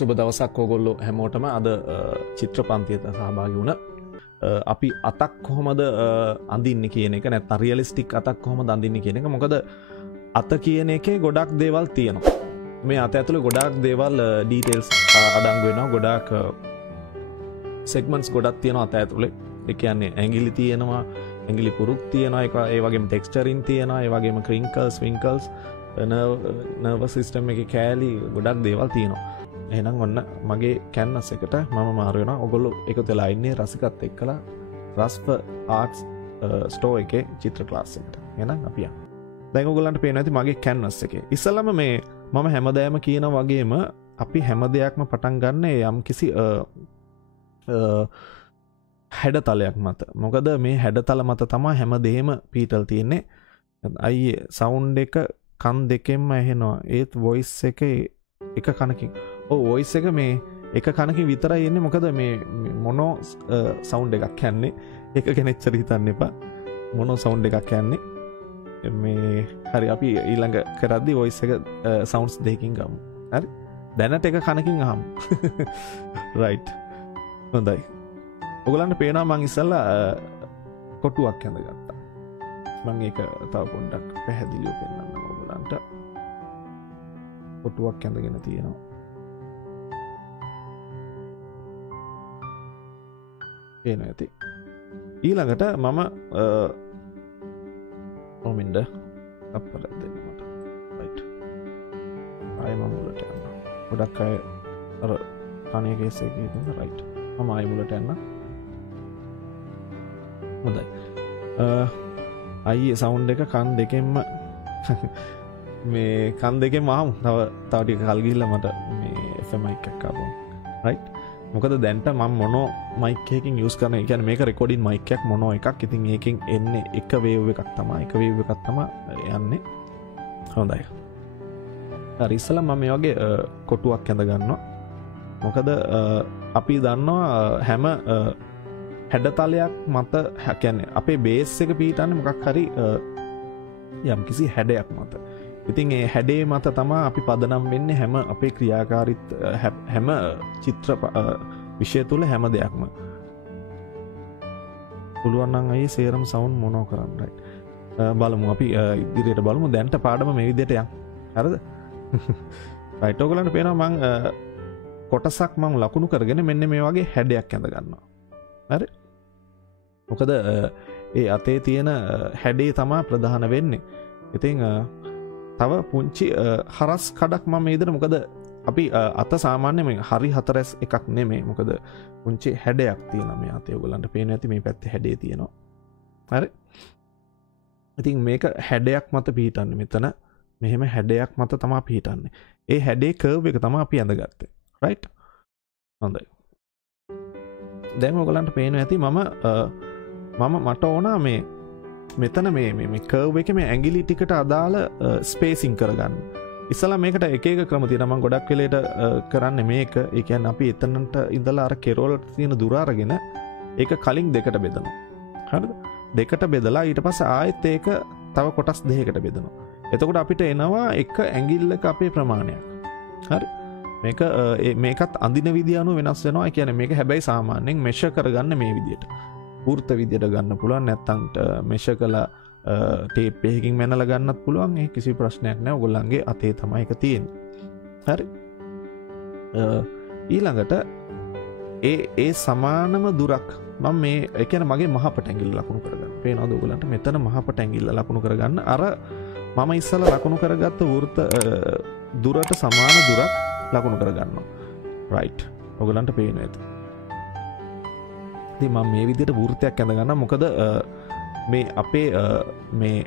සුබ දවසක් ඔයගොල්ලෝ හැමෝටම අද චිත්‍ර පන්තියට සහභාගී වුණා. අපි අතක් කොහොමද අඳින්නේ කියන එක නැත්නම් රියලිස්ටික් අතක් කොහොමද අඳින්නේ කියන එක. මොකද අත කියන එකේ ගොඩක් දේවල් තියෙනවා. මේ අත ඇතුලේ ගොඩාක් දේවල් ඩීටේල්ස් අඩංගු වෙනවා. ගොඩාක් සෙග්මන්ට්ස් ගොඩක් තියෙනවා අත ඇතුලේ. ඒ කියන්නේ ඇඟිලි තියෙනවා, ඇඟිලි පුරුක් තියෙනවා, ඒ වගේම ටෙක්ස්චරින් තියෙනවා, ඒ වගේම ක්‍රින්කල්ස්, වින්කල්ස්, නර්වස් සිස්ටම් එකේ කෑලි ගොඩක් දේවල් තියෙනවා. එහෙනම් ඔන්න මගේ කැන්වස් එකට මම මාරු වෙනවා. ඔයගොල්ලෝ එකතු වෙලා ඉන්නේ රසිකත් එක්කලා රස්ප ආර්ට්ස් ස්ටෝර් එකේ චිත්‍ර ක්ලාස් එකට. එහෙනම් අපි යමු. දැන් ඔයගොල්ලන්ට පේනවා ඇති මගේ කැන්වස් එකේ. ඉස්සෙල්ලාම මේ මම හැමදාම කියන වගේම අපි හැම දෙයක්ම පටන් ගන්න යම් කිසි හැඩතලයක් මත. මොකද මේ හැඩතල මත තමයි හැම දෙෙම පීටල් තියෙන්නේ. අයියේ සවුන්ඩ් එක කන් දෙකෙන්ම ඇහෙනවා. ඒත් වොයිස් එකේ එක කනකින්. වොයිස් එක මේ එක කනකින් විතරයි එන්නේ. මොකද මේ මොනෝ සවුන්ඩ් එකක් යන්නේ. ඒක ගැන එච්චර හිතන්න එපා. මොනෝ සවුන්ඩ් එකක් යන්නේ. මේ හරි අපි ඊළඟ කරද්දි වොයිස් එක සවුන්ඩ්ස් දෙකකින් ගමු. හරි. දැනට එක කනකින් අහමු. රයිට්. හොඳයි. ඔයගලන්ට පේනවා මං ඉස්සල්ලා කොටුවක් ඇඳගත්තා. මං ඒක තව පොඩ්ඩක් පැහැදිලිව පෙන්නන්නම් ඔයගලන්ට. කොටුවක් ඇඳගෙන තියෙනවා. පේනවා ඇති. ඊළඟට මම මොමින්ද අප්පල දෙන්න මට. රයිට්. ආයෙ මම උඩට යනවා. ගොඩක් අය අර කණේ කේස් එකේ ඉඳන් රයිට්. මම ආයෙ මුලට යනවා. හොඳයි. අයියේ සවුන්ඩ් එක කන් දෙකෙන්ම මේ කන් දෙකෙන්ම අහමු. තව ටික කල් ගිහිල්ලා මට මේ FM mic එකක් ආපහු. රයිට්. මොකද දැන්ට මම මොනෝ mic එකකින් යූස් කරන. ඒ කියන්නේ මේක රෙකෝඩින් mic එකක් මොනෝ එකක්. ඉතින් ඒකෙන් එන්නේ එක වේව් එකක් තමයි. එක වේව් එකක් තමයි යන්නේ. හොඳයි. හරි ඉස්සලා මම මේ වගේ කොටුවක් ඇඳ ගන්නවා. මොකද අපි දන්නවා හැම හැඩතලයක් මත කියන්නේ අපේ බේස් එක පීටන්නේ මොකක් හරි යම් කිසි හැඩයක් මත. ඉතින් ඒ හැඩේ මත තමයි අපි පදනම් වෙන්නේ හැම අපේ ක්‍රියාකාරීත්ව හැම චිත්‍ර විෂය තුල හැම දෙයක්ම. පුළුවන් නම් අයියේ සේරම සවුන්ඩ් මොනෝ කරන්න. රයිට්. බලමු අපි ඉදිරියට බලමු. දැන්ට පාඩම මේ විදිහට යන්. හරිද? රයිට්. ඔයගලන්ට පේනවා මම කොටසක් මම ලකුණු කරගෙන මෙන්න මේ වගේ හැඩයක් ඇඳ ගන්නවා. හරි. මොකද ඒ අතේ තියෙන හැඩේ තමයි ප්‍රධාන වෙන්නේ. ඉතින් තව පුංචි හරස් කඩක් මම මේ විදිහට මොකද අපි අත සාමාන්‍ය මේ හරි හතරස් එකක් නෙමෙයි. මොකද පුංචි හැඩයක් තියෙනවා මේ අතේ. ඔයගලන්ට පේනවා ඇති මේ පැත්තේ හැඩේ තියෙනවා. හරි. ඉතින් මේක හැඩයක් මත පිහිටන්නේ. මෙතන මෙහෙම හැඩයක් මත තමයි පිහිටන්නේ. ඒ හැඩේ කර්ව් එක තමයි අපි ඇඳගත්තේ. රයිට්. හොඳයි. දැන් ඔයගලන්ට පේනවා ඇති මට ඕන මේ මෙතන මේ කර්ව් එකේ මේ ඇඟිලි ටිකට අදාළ ස්පේසිං කරගන්න. ඉස්සලා මේකට එක එක ක්‍රම තියෙනවා. මම ගොඩක් වෙලේට කරන්නේ මේක. ඒ කියන්නේ අපි එතනට ඉඳලා අර කෙරවලට තියෙන දුර අරගෙන ඒක කලින් දෙකට බෙදනවා. හරිද? දෙකට බෙදලා ඊට පස්සේ ආයෙත් ඒක තව කොටස් දෙකකට බෙදනවා. එතකොට අපිට එනවා එක ඇඟිල්ලක අපේ ප්‍රමාණයක්. හරි? මේකත් අඳින විදිය අනුව වෙනස් වෙනවා. ඒ කියන්නේ මේක හැබැයි සාමාන්‍යයෙන් මෙෂර් කරගන්න මේ විදියට. වෘත්ත විදියට ගන්න පුළුවන්. නැත්නම් මෙෂර් කළා ටේප් එකකින් මැනලා ගන්නත් පුළුවන්. ඒ කිසි ප්‍රශ්නයක් නැහැ. ඔයගොල්ලන්ගේ අතේ තමයි ඒක තියෙන්නේ. හරි. ඊළඟට ඒ සමානම දුරක් මම මේ ඒ කියන්නේ මගේ මහපට ඇඟිල්ල ලකුණු කරගන්න. පේනවද ඔයගොල්ලන්ට? මෙතන මහපට ඇඟිල්ල ලකුණු කරගන්න. අර මම ඉස්සලා ලකුණු කරගත්ත වෘත්ත දුරට සමාන දුරක් ලකුණු කරගන්නවා. රයිට්. ඔයගලන්ට පේනවා ඇති. ඉතින් මම මේ විදිහට වෘත්තයක් ඇඳ ගන්නවා. මොකද මේ අපේ මේ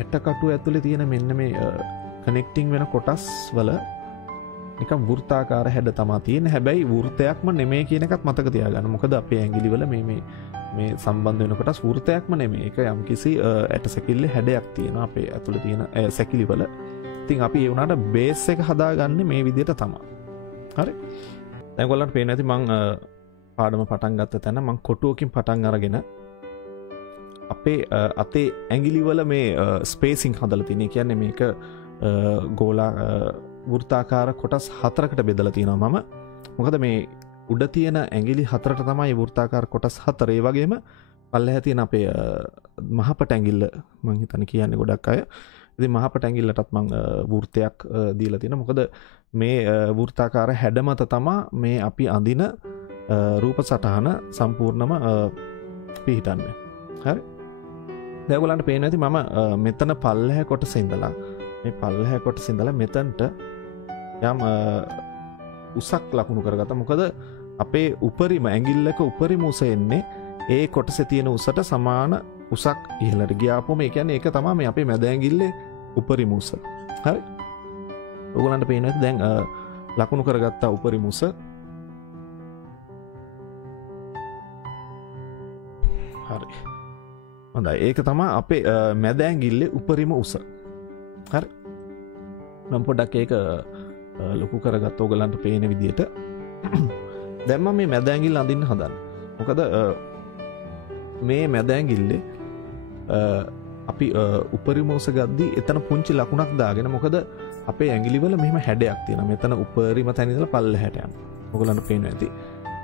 ඇටකටුව ඇතුලේ තියෙන මෙන්න මේ කනෙක්ටිං වෙන කොටස් වල නිකන් වෘත්තාකාර හැඩ තමයි තියෙන්නේ. හැබැයි වෘත්තයක්ම නෙමෙයි කියන එකත් මතක තියාගන්න. මොකද අපේ ඇඟිලි වල මේ සම්බන්ධ වෙන කොටස් වෘත්තයක්ම නෙමෙයි. ඒක යම්කිසි ඇට සැකිල්ලේ හැඩයක් තියෙනවා අපේ ඇතුලේ තියෙන සැකිලි වල. ඉතින් අපි ඒ වුණාට බේස් එක හදාගන්නේ මේ විදිහට තමයි. හරි. දැන් ඔයගොල්ලන්ට පේන ඇති මම පාඩම පටන් ගත්ත තැන මම කොටුවකින් පටන් අරගෙන අපේ අතේ ඇඟිලි වල මේ ස්පේසිං හදලා තියෙනවා. කියන්නේ මේක ගෝලා වෘත්තාකාර කොටස් 4කට බෙදලා තියෙනවා මම. මොකද මේ උඩ තියෙන ඇඟිලි හතරට තමයි වෘත්තාකාර කොටස් හතර. ඒ වගේම පල්ලෙහා තියෙන අපේ මහපට ඇඟිල්ල මං හිතන්නේ කියන්නේ ගොඩක් අය. ඉතින් මහපට ඇඟිල්ලටත් මං වෘත්තයක් දීලා තියෙනවා. මොකද මේ වෘත්තාකාර හැඩ මත තමයි මේ අපි අඳින රූප සටහන සම්පූර්ණම පිහිටන්නේ. හරි. දැන් ඔයගලන්ට පේනවා ඇති මම මෙතන පල්ලෙහා කොටසේ ඉඳලා මේ පල්ලෙහා කොටසේ ඉඳලා මෙතනට යම් උසක් ලකුණු කරගත්තා. මොකද අපේ උපරිම ඇඟිල්ලක උපරිම උස එන්නේ ඒ කොටසේ තියෙන උසට සමාන උසක් ඉහළට ගියාපොම ඒ කියන්නේ ඒක තමයි මේ අපේ මැද ඇඟිල්ලේ උපරිම උස. හරි. ඔයගලන්ට පේනවා ඇති දැන් ලකුණු කරගත්තා උපරිම උස. හරි. හොඳයි. ඒක තමයි අපේ මැද ඇඟිල්ලේ උපරිම උස. හරි. නම් පොඩ්ඩක් ඒක ලොකු කරගත්ත ඔයගලන්ට පේන විදිහට දැන් මම මේ මැද ඇඟිල්ල අඳින්න හදන්නේ. මොකද මේ මැද ඇඟිල්ලේ අපි උපරිම උස ගද්දී එතන පුංචි ලකුණක් දාගෙන මොකද අපේ ඇඟිලි වල මෙහෙම හැඩයක් තියෙනවා. මෙතන උපරිම තැන ඉඳලා පල්ලෙහාට යනවා. ඔයගලන්ට පේනවා ඇති.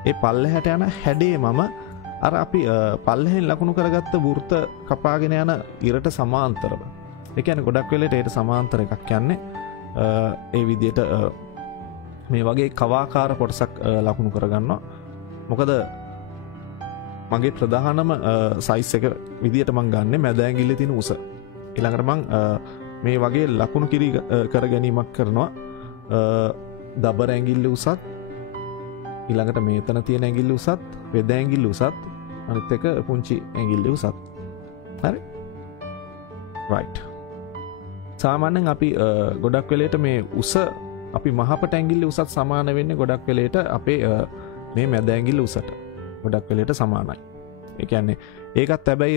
ඒ පල්ලෙහාට යන හැඩේ මම අර අපි පල්ලෙහෙන් ලකුණු කරගත්ත වෘත්ත කපාගෙන යන ඉරට සමාන්තරව. ඒ කියන්නේ ගොඩක් වෙලට ඒට සමාන්තර එකක් යන්නේ. ඒ විදිහට මේ වගේ කවාකාර කොටසක් ලකුණු කරගන්නවා. මොකද මගේ ප්‍රධානම සයිස් එක විදිහට මම ගන්නෙ මැද ඇඟිල්ලේ තියෙන උස. ඊළඟට මම මේ වගේ ලකුණු කර ගැනීමක් කරනවා. දබර ඇඟිල්ලේ උසත් ඊළඟට මේතන තියෙන ඇඟිල්ල උසත් වෙද ඇඟිල්ල උසත් අනිත් එක පුංචි ඇඟිල්ල උසත්. හරි. right. සාමාන්‍යයෙන් අපි ගොඩක් වෙලේට මේ උස අපි මහපට ඇඟිල්ල උසත් සමාන වෙන්නේ ගොඩක් වෙලේට අපේ මේ මැද ඇඟිල්ල උසට ගොඩක් වෙලේට සමානයි. ඒ කියන්නේ ඒකත් හැබැයි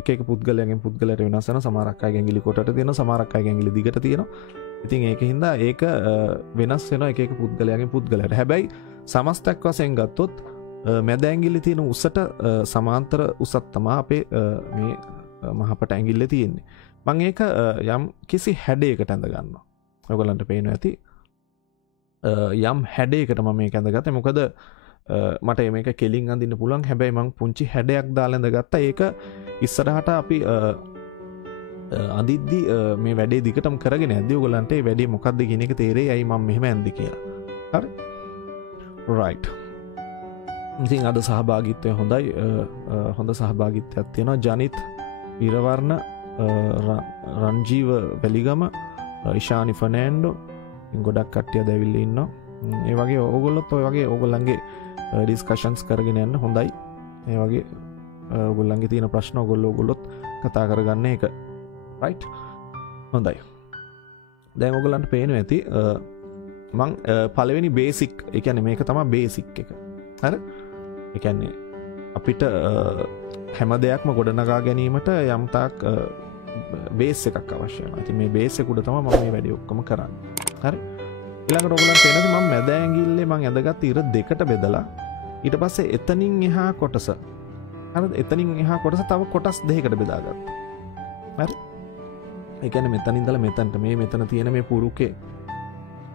එක එක පුද්ගලයන්ගෙන් පුද්ගලයට වෙනස් වෙනවා. සමහරක් අයගේ ඇඟිලි කොටට තියෙනවා, සමහරක් අයගේ ඇඟිලි දිගට තියෙනවා. ඉතින් ඒකින්ද ඒක වෙනස් වෙනවා එක එක පුද්ගලයාගෙන් පුද්ගලයට. හැබැයි සමස්තයක් වශයෙන් ගත්තොත් මැද ඇඟිල්ලේ තියෙන උසට සමාන්තර උසක් තමයි අපේ මේ මහපට ඇඟිල්ලේ තියෙන්නේ. මම ඒක යම් කිසි හැඩයකට ඇඳ ගන්නවා. ඔයගලන්ට පේනවා ඇති. යම් හැඩයකට මම මේක ඇඳගත්තා. මොකද මට මේක කෙලින් අඳින්න පුළුවන්. හැබැයි මම පුංචි හැඩයක් දාලා ඇඳගත්තා. ඒක ඉස්සරහට අපි අඳිද්දි මේ වැඩේ දිගටම කරගෙන යද්දි ඔයගලන්ට මේ වැඩේ මොකක්ද කියන එක තේරෙයි. අයි මම මෙහෙම ඇඳි කියලා. හරි. right. ඉතින් අද සහභාගීත්වය හොඳයි. හොඳ සහභාගීත්වයක් තියෙනවා. ජනිත් වීරවර්ණ, රන්ජීව වැලිගම, ඉෂානි ෆර්නෑන්ඩෝ ගොඩක් කට්ටිය දැවිල්ල ඉන්නවා. ඒ වගේ ඕගොල්ලොත් ඔය වගේ ඕගොල්ලන්ගේ ඩිස්කෂන්ස් කරගෙන යන්න හොඳයි. ඒ වගේ ඕගොල්ලන්ගේ තියෙන ප්‍රශ්න ඔයගොල්ලොත් කතා කරගන්න එක. right. හොඳයි. දැන් ඔයගොල්ලන්ට පේනවා ඇති මං පළවෙනි බේසික් ඒ කියන්නේ මේක තමයි බේසික් එක. හරි. ඒ කියන්නේ අපිට හැම දෙයක්ම ගොඩනගා ගැනීමට යම් තාක් බේස් එකක් අවශ්‍ය වෙනවා. ඉතින් මේ බේස් එක උඩ තමයි මම මේ වැඩේ ඔක්කොම කරන්නේ. හරි. ඊළඟට ඔයගොල්ලන්ට පේනද මම මැද ඇඟිල්ලේ මම ඇඳගත් ඉර දෙකට බෙදලා ඊට පස්සේ එතනින් එහා කොටස හරිද? එතනින් එහා කොටස තව කොටස් දෙකකට බෙදාගත්තා. හරි. ඒ කියන්නේ මෙතන ඉඳලා මෙතනට මේ මෙතන තියෙන මේ පුරුකේ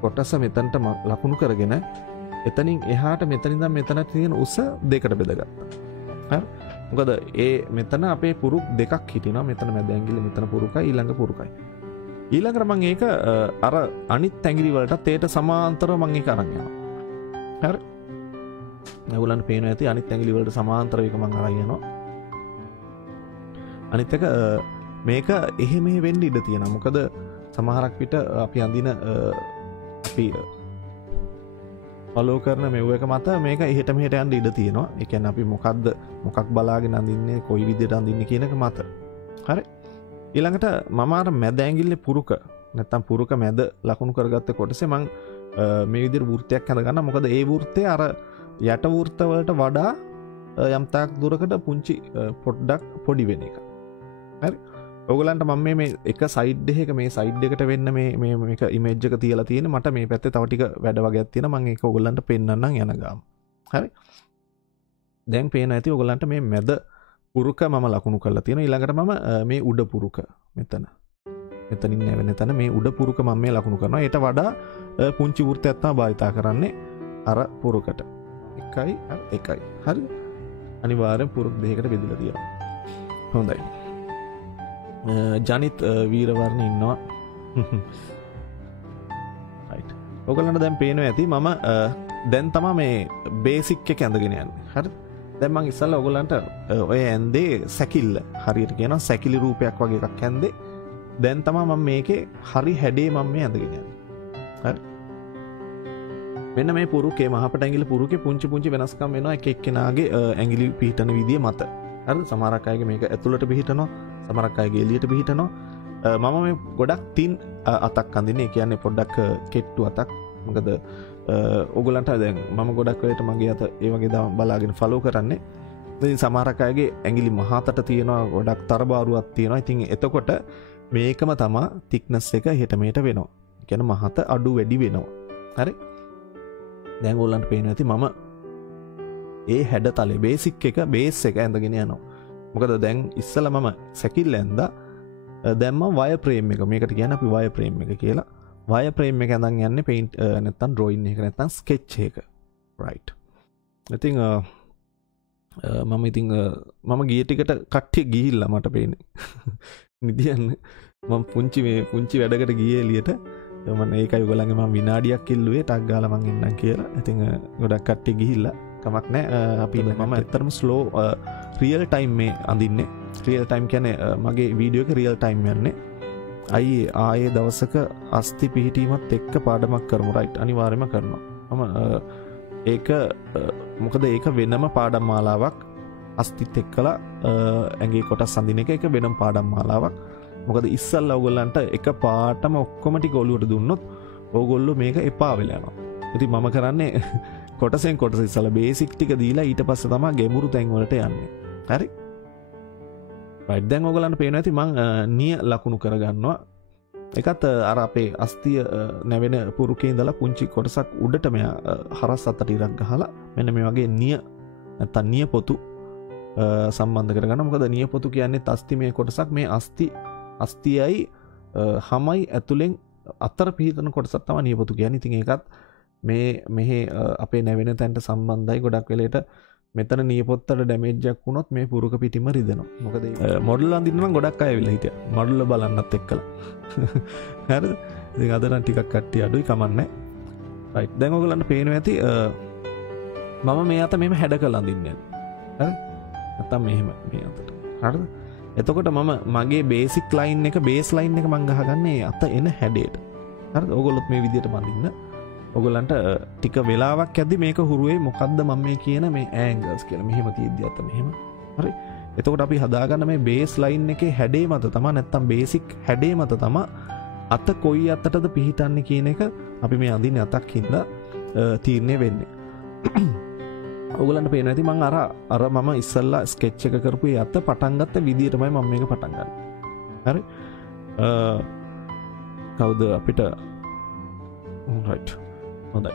කොටස මෙතනට ලකුණු කරගෙන එතනින් එහාට මෙතන ඉඳන් මෙතන තියෙන උස දෙකට බෙදගත්තා. හරි. මොකද ඒ මෙතන අපේ පුරුක් දෙකක් හිටිනවා. මෙතන මැද ඇඟිල්ල මෙතන පුරුකයි ඊළඟ පුරුකයි. ඊළඟට මම ඒක අර අනිත් ඇඟිලි වලටත් ඒට සමාන්තරව මම ඒක අරන් යනවා. හරි. ඔයගොල්ලන්ට පේනවා ඇති අනිත් ඇඟිලි වලට සමාන්තරව ඒක මම අරන් යනවා. අනිත් එක මේක එහෙ මෙහෙ වෙන්න ඉඩ තියෙනවා. මොකද සමහරක් විට අපි අඳින අපි ෆලෝ කරන මෙව එක මත මේක එහෙට මෙහෙට යන්න ඉඩ තියෙනවා. ඒ කියන්නේ අපි මොකක් බලාගෙන අඳින්නේ කොයි විදිහට අඳින්නේ කියන එක මත. හරි. ඊළඟට මම අර මැද ඇඟිල්ලේ පුරුක නැත්තම් පුරුක මැද ලකුණු කරගත්ත කොටසේ මම මේ විදිහට වෘත්තයක් හඳ ගන්නවා. මොකද ඒ වෘත්තය අර යට වෘත්ත වලට වඩා යම් තාක් දුරකට පුංචි පොඩ්ඩක් පොඩි වෙන එක. හරි. ඔයගලන්ට මම මේ එක සයිඩ් එකක මේ සයිඩ් එකට වෙන්න මේක ඉමේජ් එක තියලා තියෙන මට මේ පැත්තේ තව ටික වැඩ වගේක් තියෙනවා. මම ඒක ඔයගලන්ට පෙන්නන්නම් යන ගාම. හරි. දැන් පේන ඇති ඔයගලන්ට මේ මැද පුරුක මම ලකුණු කරලා තියෙනවා. ඊළඟට මම මේ උඩ පුරුක මෙතනින් නැවෙන තැන මේ උඩ පුරුක මම මේ ලකුණු කරනවා. ඊට වඩා පුංචි වෘත්තයක් තමයි භාවිතා කරන්නේ. අර පුරුකට 1යි අර 1යි හරි අනිවාර්යෙන් පුරුක් දෙකකට බෙදලා තියෙනවා හොඳයි ජනිත් වීරවර්ණ ඉන්නවා right ඔයගලන්ට දැන් පේනවා ඇති මම දැන් තමයි මේ බේසික් එක ඇඳගෙන යන්නේ හරි දැන් මම ඉස්සල්ලා ඔයගලන්ට ඔය ඇඳේ සැකිල්ල හරියට කියනවා සැකිලි රූපයක් වගේ එකක් ඇඳේ දැන් තමයි මම මේකේ හරි හැඩේ මම මේ ඇඳගෙන යන්නේ හරි මෙන්න මේ පුරුකේ මහපට ඇඟිලි පුරුකේ පුංචි වෙනස්කම් වෙනවා එක එක්කෙනාගේ ඇඟිලි පිහිටන විදිය මත හරිද සමහරක් අයගේ මේක ඇතුළට පිහිටනවා සමහරක් අයගේ එළියට පිහිටනවා මම මේ ගොඩක් තින් අතක් අඳින්නේ ඒ කියන්නේ පොඩ්ඩක් කෙට්ටු අතක් මොකද ඕගොල්ලන්ට දැන් මම ගොඩක් වෙලට මගේ අත ඒ වගේ බලාගෙන ෆලෝ කරන්නේ ඉතින් සමහරක් අයගේ ඇඟිලි මහතට තියෙනවා ගොඩක් තරබාරුවක් තියෙනවා ඉතින් එතකොට මේකම තමයි thickness එක හෙට මෙහෙට වෙනවා කියන්නේ මහත අඩු වැඩි වෙනවා හරි දැන් ඕගොල්ලන්ට පේනවා ඇති මම ඒ හැඩතලේ බේසික් එක බේස් එක ඇඳගෙන යනවා මොකද දැන් ඉස්සලා මම සැකිල්ල ඇඳා දැන් මම වයර් ෆ්‍රේම් එක මේකට කියන්නේ අපි වයර් ෆ්‍රේම් එක කියලා වයර් ෆ්‍රේම් එක ඇඳන් යන්නේ පේන්ට් නැත්තම් ඩ්‍රොයින් එක නැත්තම් ස්කෙච් එක රයිට් ඉතින් මම මම ගිය ටිකට කට්ටිය ගිහිල්ලා මට පේන්නේ නිදියන්න මම පුංචි වැඩකට ගියේ එළියට මම ඒකයි ඔයගොල්ලන්ගේ මම විනාඩියක් කිල්ලුවේ ටක් ගාලා මං එන්නම් කියලා. ඉතින් ගොඩක් කට්ටිය ගිහිල්ලා කමක් නැහැ. අපි මම ඇත්තටම ස්ලෝ රියල් ටයිම් මේ අඳින්නේ. රියල් ටයිම් කියන්නේ මගේ වීඩියෝ එක රියල් ටයිම් යන්නේ. ආයේ දවසක අස්ති පිහිටීමත් එක්ක පාඩමක් කරමු. රයිට් අනිවාර්යයෙන්ම කරනවා. මම ඒක මොකද ඒක වෙනම පාඩම් මාලාවක් අස්තිත් එක්කලා ඇඟේ කොටස් අඳින එක වෙනම පාඩම් මාලාවක්. මොකද ඉස්සල්ලා ඔයගොල්ලන්ට එක පාටම ඔක්කොම ටික ඔලුවට දුන්නොත් ඕගොල්ලෝ මේක එපා වෙලා යනවා. ඉතින් මම කරන්නේ කොටසෙන් කොටස ඉස්සල්ලා බේසික් ටික දීලා ඊට පස්සේ තමයි ගැඹුරු තැන් වලට යන්නේ. හරි? right දැන් ඔයගොල්ලන්ට පේනවා ඇති මං නිය ලකුණු කරගන්නවා. ඒකත් අර අපේ අස්තිය නැවෙන පුරුකේ ඉඳලා පුංචි කොටසක් උඩට මෙයා හරස් අතට ඉරක් ගහලා මෙන්න මේ වගේ නිය නැත්තම් නිය පොතු සම්බන්ධ කරගන්න. මොකද නිය පොතු කියන්නේ අස්තිමේ කොටසක් මේ අස්තියයි හමයි ඇතුලෙන් අතර පිහිටන කොටසක් තමයි නියපොතු කියන්නේ. ඉතින් ඒකත් මෙහි අපේ නැවෙන තැනට සම්බන්ධයි. ගොඩක් වෙලේට මෙතන නියපොත්තට ඩැමේජ් එකක් වුණොත් මේ පුරුක පිටින්ම රිදෙනවා. මොකද මොඩල් අඳින්න නම් ගොඩක් අය වෙලා හිටියා. මොඩල් බලන්නත් එක්කලා. හරිද? ඉතින් අද නම් ටිකක් කට්ටිය අඩුයි කමන්නේ. රයිට් දැන් ඔයගලන්ට පේනවා ඇති මම මේ අත මෙහෙම හැඩ කරලා අඳින්නේ. හරි? නැත්තම් මෙහෙම මේ අතට. හරිද? එතකොට මම මගේ බේසික් ලයින් එක බේස් ලයින් එක මම ගහගන්නේ අත එන හැඩයට. හරිද? ඕගොල්ලොත් මේ විදිහට බඳින්න. ඕගොල්ලන්ට ටික වෙලාවක් යද්දි මේක හුරුවේ මොකද්ද මම මේ කියන මේ ඇන්ගල්ස් කියලා. මෙහෙම තියෙද්දි අත මෙහෙම. හරි? එතකොට අපි හදාගන්න මේ බේස් ලයින් එකේ හැඩේ මත තමයි නැත්තම් බේසික් හැඩේ මත තමයි අත කොයි අතටද පිහිටන්නේ කියන එක අපි මේ අඳින්නේ අතක් හින්දා තීරණය වෙන්නේ. ඔයගොල්ලන්ට පේනවා ඇති මම අර මම ඉස්සල්ලා ස්කෙච් එක කරපු ඒ අත පටන් ගත්ත විදියටමයි මම මේක පටන් ගන්නේ. හරි? කවුද අපිට right හොඳයි.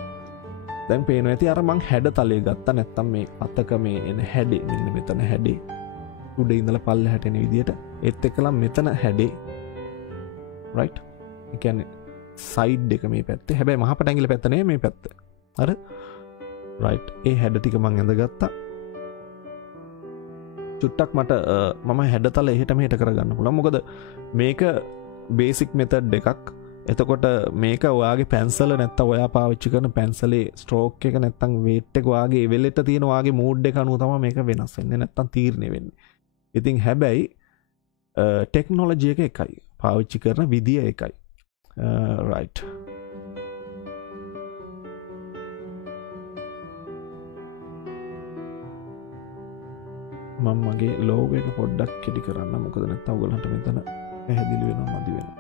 දැන් පේනවා ඇති අර මං හැඩතලය ගත්තා නැත්තම් මේ අතක මේ එන හැඩේ මෙන්න මෙතන හැඩේ උඩ ඉඳලා පල්ලෙහාට එන විදියට ඒත් එක්කලා මෙතන හැඩේ right? ඒ කියන්නේ සයිඩ් එක මේ පැත්තේ. හැබැයි මහපට ඇඟිල්ල පැත්ත නෙමෙයි මේ පැත්ත. හරි? right ඒ හැඩ ටික මං ඇඳගත්තා. චුට්ටක් මට මම හැඩතල එහෙට මෙහෙට කරගන්න පුළුවන්. මොකද මේක බේසික් මෙතඩ් එකක්. එතකොට මේක ඔයාගේ පැන්සල නැත්තම් ඔයා පාවිච්චි කරන පැන්සලේ ස්ට්‍රෝක් එක නැත්තම් වේට් එක ඔයාගේ වෙලෙට තියෙන ඔයාගේ මූඩ් එක අනුව තමයි මේක වෙනස් වෙන්නේ නැත්තම් තීරණය වෙන්නේ. ඉතින් හැබැයි ටෙක්නොලොජි එක එකයි. පාවිච්චි කරන විදිය එකයි. right මම මගේ ලෝගෝ එක පොඩ්ඩක් කෙටි කරන්න. මොකද නැත්නම් ඔයගලන්ට මෙතන පැහැදිලි වෙනවා මදි වෙනවා.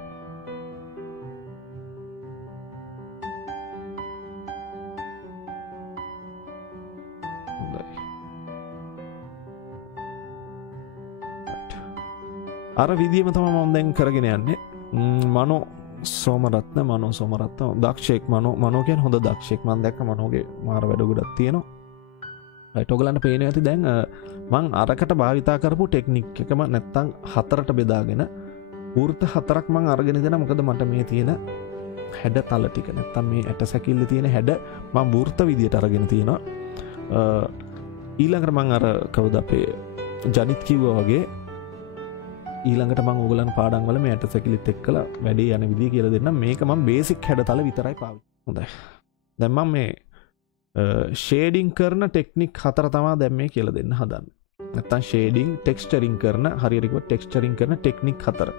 හොඳයි. අර විදියම තමයි මම දැන් කරගෙන යන්නේ. මනෝ සෝමරත්න දක්ෂයෙක් මනෝ කියන්නේ හොඳ දක්ෂයෙක්. මම දැක්ක මනෝගේ මාර වැඩ ගොඩක් තියෙනවා. right ඔයගලන්ට පේනවා ඇති දැන් මං අරකට භාවිතා කරපු ටෙක්නික් එකම නැත්තම් හතරට බෙදාගෙන වෘත්ත හතරක් මං අරගෙන දෙනවා. මොකද මට මේ තියෙන හැඩ තල ටික නැත්තම් මේ ඇට සැකිල්ල තියෙන හැඩ මම වෘත්ත විදියට අරගෙන තියෙනවා. ඊළඟට මම අර කවුද අපේ ජනිත් කිව්වා වගේ ඊළඟට මම ඕගලන් පාඩම් වල මේ ඇට සැකිලිත් එක්කලා වැඩේ යන විදිය කියලා දෙන්නම්. මේක මම බේසික් හැඩතල විතරයි පාවිච්චි. හොඳයි. දැන් මම මේ ෂේඩින් කරන ටෙක්නික් 4 තමයි දැන් මේ කියලා දෙන්න හදන්නේ. නැත්තම් ෂේඩින් ටෙක්ස්චරින් කරන හරියට කිව්වොත් ටෙක්ස්චරින් කරන ටෙක්නික් 4.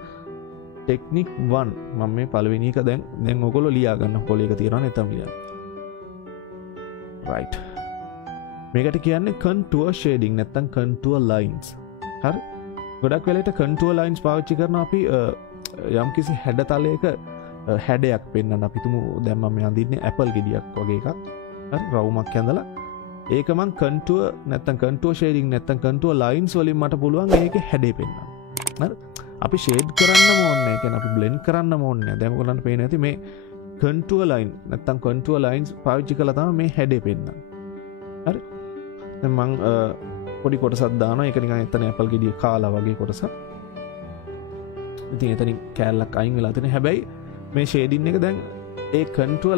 ටෙක්නික් 1 මම මේ පළවෙනි එක දැන් ඔයගොල්ලෝ ලියා ගන්න පොලේ එක තියෙනවා නේ එතන ලියන්න. right. මේකට කියන්නේ contour shading නැත්තම් contour lines. හරි. ගොඩක් වෙලට contour lines පාවිච්චි කරනවා අපි යම්කිසි හැඩතලයක හැඩයක් පෙන්වන්න. අපි තුමු දැන් මම අඳින්නේ ඇපල් ගෙඩියක් වගේ එකක්. හරි රවුමක් ඇඳලා ඒක මං contour නැත්තම් contour shading නැත්තම් contour lines වලින් මට පුළුවන් ඒකේ හැඩේ පෙන්වන්න. හරි. අපි shade කරන්න ඕනේ නැහැ. කියන්නේ අපි blend කරන්න ඕනේ නැහැ. දැන් ඔයගොල්ලන්ට පේන ඇති මේ contour line නැත්තම් contour lines පාවිච්චි කළා තමයි මේ හැඩේ පෙන්වන්නේ. හරි. දැන් මං පොඩි කොටසක් දානවා. ඒක නිකන් එතන ඇපල් ගෙඩිය කාලා වගේ කොටසක්. ඉතින් එතනින් කෑල්ලක් අයින් වෙලා තියෙන. හැබැයි මේ shading එක දැන් ඒ contour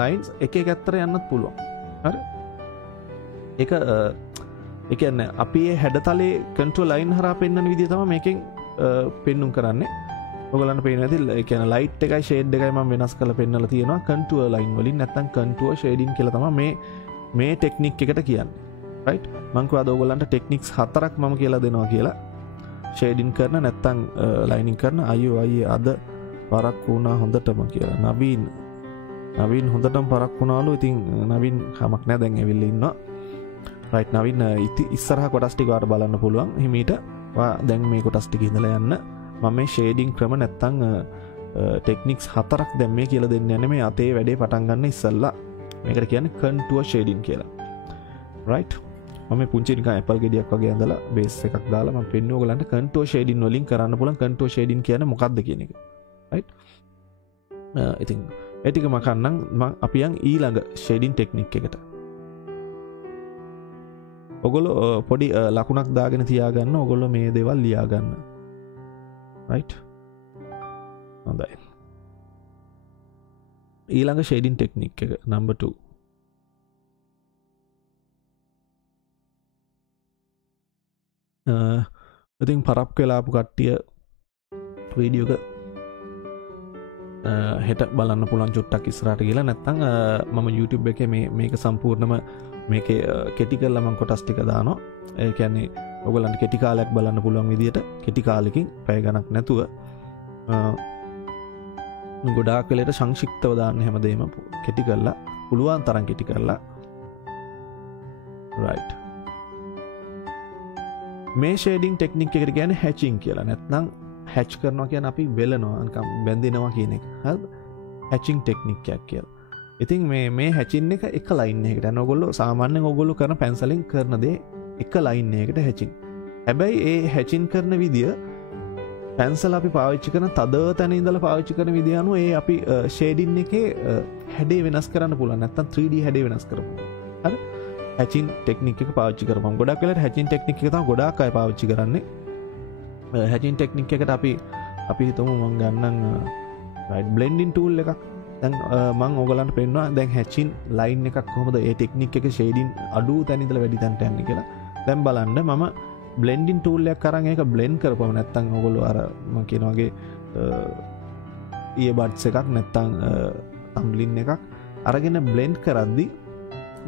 lines එක එක අතර යන්නත් පුළුවන්. හරි. ඒක ඒ කියන්නේ අපි මේ හැඩතලේ contour line හරහා පෙන්වන විදිය තමයි මේකෙන් පෙන්නුම් කරන්නේ. ඔයගලන්ට පේනවා ඇති ඒ කියන්නේ light එකයි shade එකයි මම වෙනස් කරලා පෙන්නලා තියෙනවා contour line වලින් නැත්නම් contour shading කියලා තමයි මේ ටෙක්නික් එකට කියන්නේ. right. මම කිව්වා ඔයගලන්ට ටෙක්නික්ස් 4ක් මම කියලා දෙනවා කියලා. shading කරන නැත්නම් lining කරන අයියෝ අද පරක් වුණා හොඳටම කියලා. නවීන් හොඳටම පරක් වුණාලු. ඉතින් නවීන් කමක් නැහැ දැන් ඇවිල්ලා ඉන්නවා. right. නවීන් ඉස්සරහා කොටස් ටික වාට බලන්න පුළුවන්. හිමීට දැන් මේ කොටස් ටික ඉඳලා යන්න මම මේ ෂේඩින් ක්‍රම නැත්තම් ටෙක්නික්ස් 4ක් දැන් මේ කියලා දෙන්න යන්නේ මේ අතේ වැඩේ පටන් ගන්න ඉස්සෙල්ලා. මේකට කියන්නේ contour shading කියලා. right. මම මේ පුංචි නිකන් ඇපල් ගෙඩියක් වගේ ඇඳලා බේස් එකක් දාලා මම පෙන්නුව ඔයගලන්ට contour shading වලින් කරන්න පුළුවන් contour shading කියන්නේ මොකක්ද කියන එක. right. ඉතින් ඒ ටික මකන්නම් අපි යන් ඊළඟ shading ටෙක්නික් එකට. ඔගොල්ලෝ පොඩි ලකුණක් දාගෙන තියාගන්න. ඔගොල්ලෝ මේ දේවල් ලියා ගන්න. right. හොඳයි. ඊළඟ shading ටෙක්නික් එක number 2. ඉතින් පරක් වෙලා ආපු කට්ටිය වීඩියෝ එක හෙට බලන්න පුළුවන් චුට්ටක් ඉස්සරහට ගිහලා නැත්නම් මම YouTube එකේ මේක සම්පූර්ණම මේකේ කෙටි කරලා මම කොටස් ටික දානවා. ඒ කියන්නේ ඔයගොල්ලන්ට කෙටි කාලයක් බලන්න පුළුවන් විදියට කෙටි කාලෙකින් පැය ගණක් නැතුව ගොඩාක් වෙලට සංක්ෂිප්තව දාන්න හැමදේම කෙටි කරලා පුළුවන් තරම් කෙටි කරලා. right. මේ shading ටෙක්නික් එකට කියන්නේ hatching කියලා. නැත්නම් hatch කරනවා කියන්නේ අපි වෙලනවා නිකන් බැඳිනවා කියන එක. හරිද? hatching ටෙක්නික් එකක් කියලා. ඉතින් මේ hatching එක line එකකට. අන්න ඔයගොල්ලෝ සාමාන්‍යයෙන් ඔයගොල්ලෝ කරන පැන්සලෙන් කරන දේ එක line එකකට hatching. හැබැයි ඒ hatching කරන විදිය පැන්සල් අපි පාවිච්චි කරන තද තැන ඉඳලා පාවිච්චි කරන විදිය අනුව ඒ අපි shading එකේ හැඩේ වෙනස් කරන්න පුළුවන්. නැත්නම් 3D හැඩේ වෙනස් කරමු. හරි? hatching ටෙක්නික් එක පාවිච්චි කරපම්. ගොඩක් වෙලාවට hatching ටෙක්නික් එක තමයි ගොඩාක් අය පාවිච්චි කරන්නේ. hatching ටෙක්නික් එකට අපි හිතමු මම ගන්නම් right blending tool එකක්. දැන් මම ඕගලන්ට පෙන්නනවා දැන් hatching line එකක් කොහොමද ඒ ටෙක්නික් එකේ shading අඩු තැන ඉඳලා වැඩි තැනට යන්නේ කියලා. දැන් බලන්න මම blending tool එකක් අරන් ඒක blend කරපුවම නැත්තම් ඕගොල්ලෝ අර මම කියන වගේ earbuds එකක් නැත්තම් tumbling එකක් අරගෙන blend කරද්දි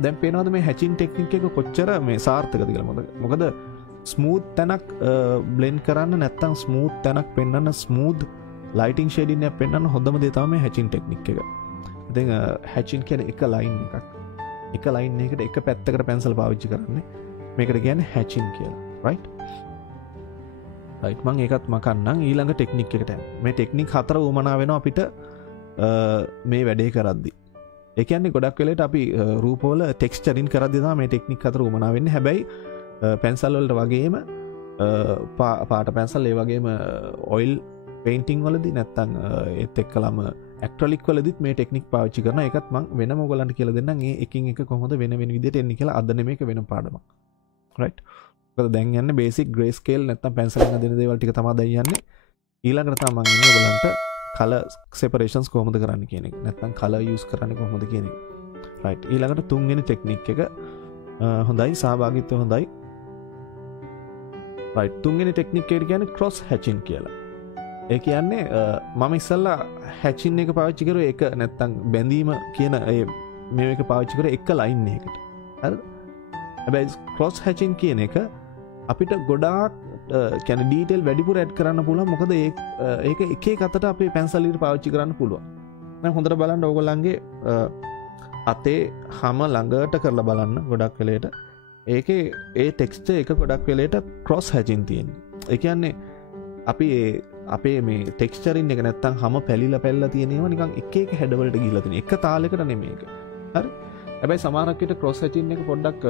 දැන් පේනවද මේ hatching ටෙක්නික් එක කොච්චර මේ සාර්ථකද කියලා. මොකද ස්මූත් තැනක් blend කරන්න නැත්තම් ස්මූත් තැනක් පෙන්වන්න smooth lighting shading එක පෙන්වන්න හොඳම දේ තමයි මේ hatching ටෙක්නික් එක. ඉතින් hatching කියන්නේ එක line එකක්. එක line එකකට එක පැත්තකට පැන්සල් පාවිච්චි කරන්නේ. මේකට කියන්නේ hatching කියලා. right. right. මම ඒකත් මකන්නම් ඊළඟ ටෙක්නික් එකට යන්න. මේ ටෙක්නික් 4 උමනා වෙනවා අපිට මේ වැඩේ කරද්දි. ඒ කියන්නේ ගොඩක් වෙලට අපි රූපවල ටෙක්ස්චරින් කරද්දි තමයි මේ ටෙක්නික් 4 උමනා වෙන්නේ. හැබැයි පැන්සල් වලට වගේම පාට පැන්සල් ඒ වගේම ඔයිල් පේන්ටිං වලදී නැත්තම් ඒත් එක්කලම ඇක්‍රලික් වලදීත් මේ ටෙක්නික් පාවිච්චි කරනවා. ඒකත් මම වෙනම ඔයගලන්ට කියලා දෙන්නම්. ඒ එකින් එක කොහොමද වෙන විදිහට එන්නේ කියලා අද මේක වෙනම පාඩමක්. right. මොකද දැන් යන්නේ බේසික් ග්‍රේ ස්කේල් නැත්තම් පැන්සලෙන් අදින දේවල් ටික තමයි දැන් යන්නේ. ඊළඟට තමයි මම ඉන්නේ ඔයගලන්ට කලර් සෙපරේෂන්ස් කොහොමද කරන්න කියන එක. නැත්නම් කලර් යූස් කරන්නේ කොහොමද කියන එක. රයිට්. ඊළඟට තුන්වෙනි ටෙක්නික් එක හොඳයි සහභාගීත්වය හොඳයි. රයිට්. තුන්වෙනි ටෙක්නික් එක කියන්නේ ක්‍රොස් හැචින් කියලා. ඒ කියන්නේ මම ඉස්සල්ලා හැචින් එක පාවිච්චි කරුවේ එක නැත්නම් බැඳීම කියන මේ එක පාවිච්චි කරේ එක ලයින් එකකට. හරිද? හැබැයි ක්‍රොස් හැචින් කියන එක අපිට ගොඩාක් කියන්නේ ඩීටේල් වැඩිපුර ඇඩ් කරන්න පුළුවන්. මොකද ඒක එක එක අතට අපේ පැන්සල් ඉර පාවිච්චි කරන්න පුළුවන්. දැන් හොඳට බලන්න ඕගොල්ලන්ගේ අතේ හැම ළඟට කරලා බලන්න ගොඩක් වෙලේට ඒකේ ඒ ටෙක්ස්චර් එක ගොඩක් වෙලේට ක්‍රොස් හැචින් තියෙන්නේ. ඒ කියන්නේ අපි අපේ මේ ටෙක්ස්චරින් එක නැත්තම් හැම පැලිලා තියෙනවා නිකන් එක එක හෙඩ වලට ගිහිල්ලා තියෙන. එක තාලයකට නෙමෙයි ඒක. හරි? හැබැයි සමහරක් විට ක්‍රොස් හැචින් එක පොඩ්ඩක්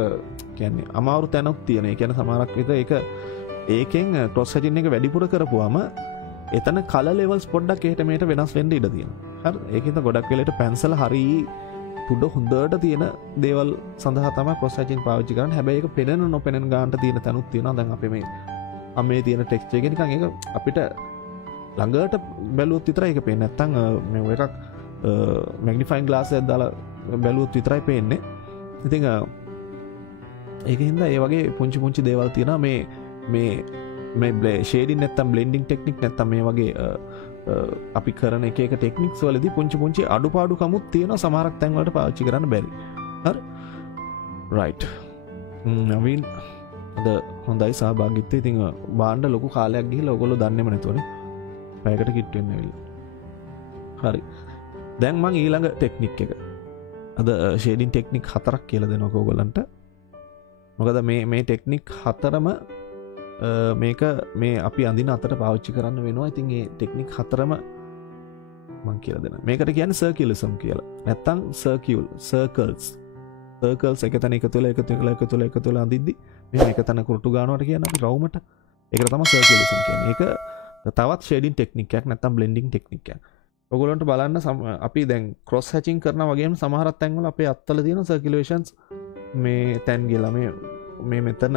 කියන්නේ අමාරු තැනක් තියෙන. ඒ කියන්නේ සමහරක් විට ඒක ඒකෙන් ක්‍රොස් හැචින් එක වැඩිපුර කරපුවාම එතන කලර් ලෙවල්ස් පොඩ්ඩක් එහෙට මෙහෙට වෙනස් වෙන්න ඉඩ තියෙනවා. හරි? ඒකෙන්ද ගොඩක් වෙලට පැන්සල් හරි පුඩ හොඳට තියෙන දේවල් සඳහා තමයි ක්‍රොස් හැචින් පාවිච්චි කරන්නේ. හැබැයි ඒක පෙනෙන නොපෙනෙන ගානට තියෙන තැනුත් තියෙනවා. දැන් අපි මේ තියෙන ටෙක්ස්චර් එක නිකන් ඒක අපිට ළඟට බැලුවොත් විතරයි ඒක පේන්නේ. නැත්තම් මේ එකක් මැග්නිෆයින් ග්ලාස් එකක් දාලා බැලුවොත් විතරයි පේන්නේ. ඉතින් ඒකින්ද ඒ වගේ පුංචි දේවල් තියෙනවා මේ ෂේඩින් නැත්තම් බ්ලෙන්ඩින් ටෙක්නික් නැත්තම් මේ වගේ අපි කරන එක ටෙක්නික්ස් වලදී පුංචි අඩුපාඩුකමුත් තියෙනවා. සමහරක් තැන් වලට පාවිච්චි කරන්න බැරි. හරි? රයිට්. නවීන් අද හොඳයි සහභාගීත්වය. ඉතින් බාණ්ඩ ලොකු කාලයක් ගිහිල්ලා ඔයගොල්ලෝ දන්නේම නැතුවනේ. පැයකට කිට් වෙන්න ඇවිල්ලා. හරි. දැන් මම ඊළඟ ටෙක්නික් එක. අද ෂේඩින් ටෙක්නික් 4ක් කියලා දෙනවා ඔයගොල්ලන්ට. මොකද මේ ටෙක්නික් 4ම මේක මේ අපි අඳින අතට පාවිච්චි කරන්න වෙනවා. ඉතින් මේ ටෙක්නික් 4ම මම කියලා දෙනවා. මේකට කියන්නේ සර්කියලිසම් කියලා. නැත්තම් සර්කල්ස් එක තැන එකතු වෙලා අඳිද්දි මෙහෙම එක තැන කුරුටු ගන්නවට කියන අපි රවුමට. ඒකට තමයි සර්කියලිසම් කියන්නේ. ඒක තවත් ෂේඩින් ටෙක්නික් එකක් නැත්තම් බ්ලෙන්ඩින් ටෙක්නික් එකක්. ඔයගොල්ලන්ට බලන්න අපි දැන් ක්‍රොස් හැචින් කරනවා වගේම සමහරක් තැන්වල අපේ අත්වල තියෙන සර්කියුලේෂන්ස් මේ තැන් ගිහලා මේ මෙතන